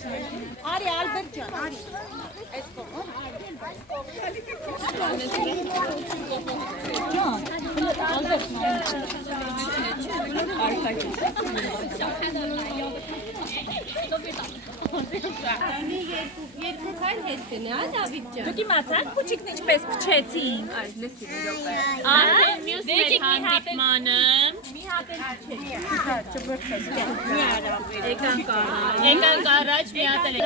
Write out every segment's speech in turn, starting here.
Արի Ալբերտ ջան, արի։ Այս կողմը։ Ջան, Ալբերտ Երկու քայլ հետ գնա, Դավիթ ջան։ Դուք իմացաք փուչիկն ինչպես փչեցին։ Այս լսի մի րոպե։ Արդեն մյուս մեր հանդիպմանը։ Մի հատ էլ Չբրցես։ Մի արա։ Եկանք առաջ մի հատ էլ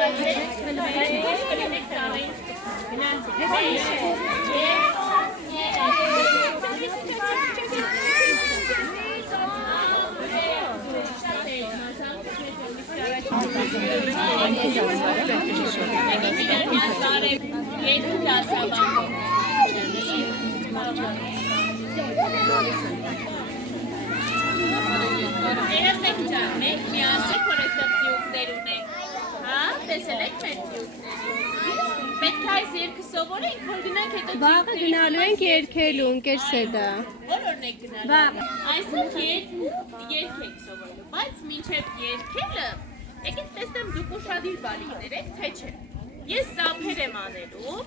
Վաղը գնալու ենք երկելու, ընկեր Սեդա։ Բոլորն եք գնալու։ Այսինքն երկեք սովորելու, բայց մինչև երկելը եկեք տեսնեմ դուք ուշադիր բալիկներ եք, թե չէ։ Ես ծափեր եմ անելու,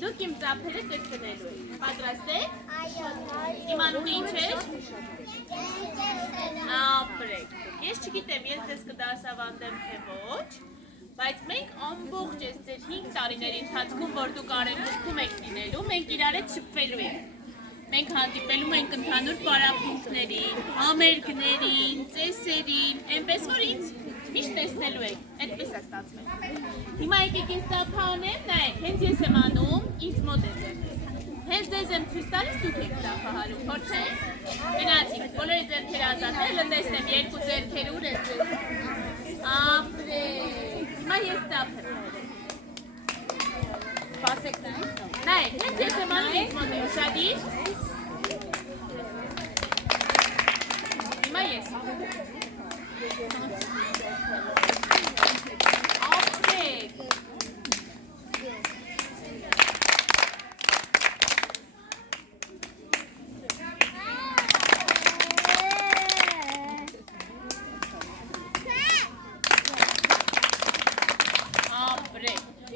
դուք իմ ծափերը կրկնելու եք։ Պատրաստ եք։ Իմ անունը ինչ է։ Ապրեք։ Ես չգիտեմ, ես ձեզ կդասավանդեմ թե ոչ, բայց մենք ամբողջ այս ձեր 5 տարիների ընթացքում, որ դուք արևմուտքում եք լինելու, մենք իրար հետ շփվելու ենք։ Մենք հանդիպելու ենք ընդհանուր պարապմունքներին, համերգներին, ծեսերին, այնպես որ ինձ միշտ տեսնելու եք, այդպես է ստացվում։ Հիմա եկեք ինձ ծափ անեմ, նայեք, հենց ես եմ անում, ինձ մոտ է ձեռքերը։ Հենց ձեզ եմ ցույց տալիս, դուք եք ծափահարում, փորձենք։ Գնացինք, բոլորի ձեռքերը ազատել, լնդեցնեմ երկու ձեռքերը ուր են ձեր։ Ապրեք։ Հիմա ես ծափ եմ։ Սպասեք նայեք։ Նայեք, հենց ես եմ անում, ինձ մոտ է ուշադիր։ Հիմա ես։ Ապրեք։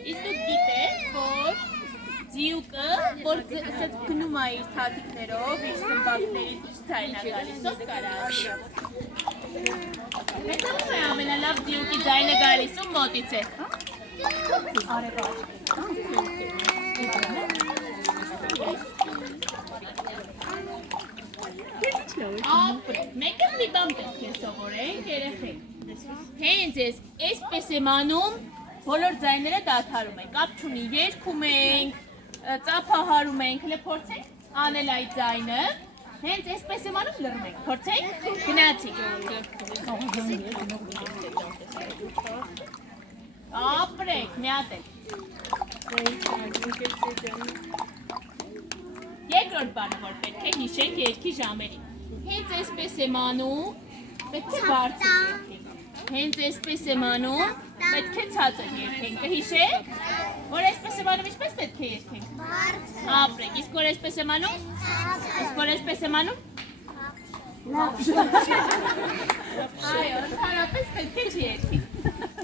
Իսկ դուք գիտեք, որ ձիուկը, որ ասած գնում է իր թաթիկներով, իր սմբակներից ինչ ձայն է գալիս, ով կարա ասի։ Հետո՞ւմ է ամենալավ ձիուկի ձայնը գալիս, ում մոտից է։ Ապրեք, մեկ էլ մի բան պետք է սովորենք, երեխեք։ Հենց ես այսպես եմ անում, բոլոր ձայները դադարում ենք, կապ չունի, երգում ենք, ծափահարում ենք, հենց փորձենք անել այդ ձայնը, հենց այսպես եմ անում, լռում ենք, փորձենք, գնացինք։ Ապրեք, մի հատ էլ։ Երկրորդ բանը, որ պետք է հիշենք երգի ժամերին։ Հենց այսպես եմ անում, պետք է բարձր երգենք։ Հենց այսպես եմ անում, պետք է ցածր երգենք, կհիշեք, որ այսպես եմ անում, ինչպես պետք է երգենք։ Ապրեք, իսկ որ այսպես եմ անում, իսկ որ այսպես եմ անում։ Այո, ընդհանրապես պետք է չերգենք։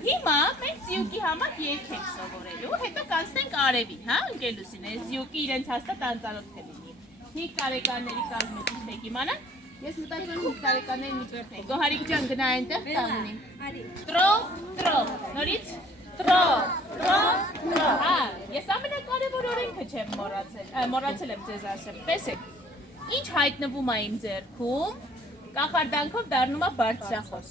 Հիմա մենք ձիուկի համար երգ ենք սովորելու, հետո կանցնենք արևին, հա, ընկելուսին, այս ձիուկի իրենց հաստատ անծանոթ կլինի։ 5 տարեկանների կազմից ինչ եք իմանալ։ Ես մտածում եմ 5 տարեկանների միջով եք։ Գոհարիկ ջան, գնա այնտեղ տանունի։ Տրո, տրո, նորից տրո, տրո, տրո։ Հա, ես ամենակարևոր օրենքը չեմ մոռացել եմ ձեզ ասել։ Տեսեք, ինչ հայտնվում է իմ ձեռքում, կախարդանքով դառնում է բարձրախոս։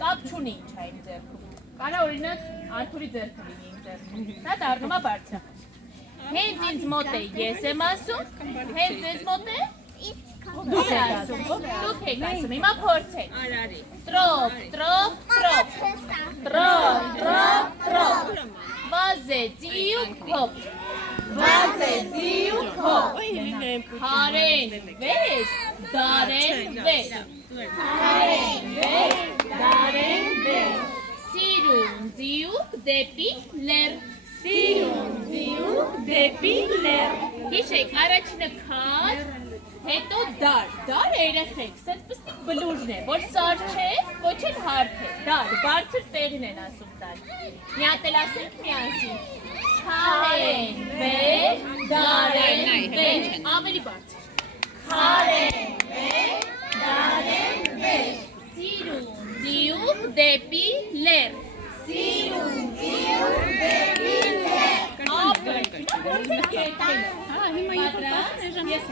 Կապ չունի ինչ է իմ ձեռքում։ Կարա օրինակ Արթուրի ձեռքը լինի իմ ձեռքում։ Դա դառնում է բարձրախոս։ Հենց ինձ մոտ է ես եմ ասում, հենց ձեզ մոտ է դուք եք ասում, հիմա փորձեք։ Տրոպ, տրոպ, տրոպ, տրոպ, տրոպ, տրոպ, վազե ձիուկ հոպ, վազե ձիուկ հոպ, հարեն վեր, դարեն վեր, հարեն վեր, դարեն վեր, սիրուն ձիուկ դեպի լեր, սիրուն ձիուկ դեպի լեր, հիշեք առաջինը քար, Հետո դար երեխեք, սրպստիկ բլուրն է, որ սար չէ, կոչել հարդ է, դար, բարձր տեղին են ասում դար։ Մի հատ էլ ասենք միասին, քարեն վեր, դարեն վեր, ավելի բարձր։ Քարեն վեր, դարեն վեր, սիրուն դիուղ դեպի լեր, սիրուն դիուղ դեպի լեր, ապր, Հիմա ես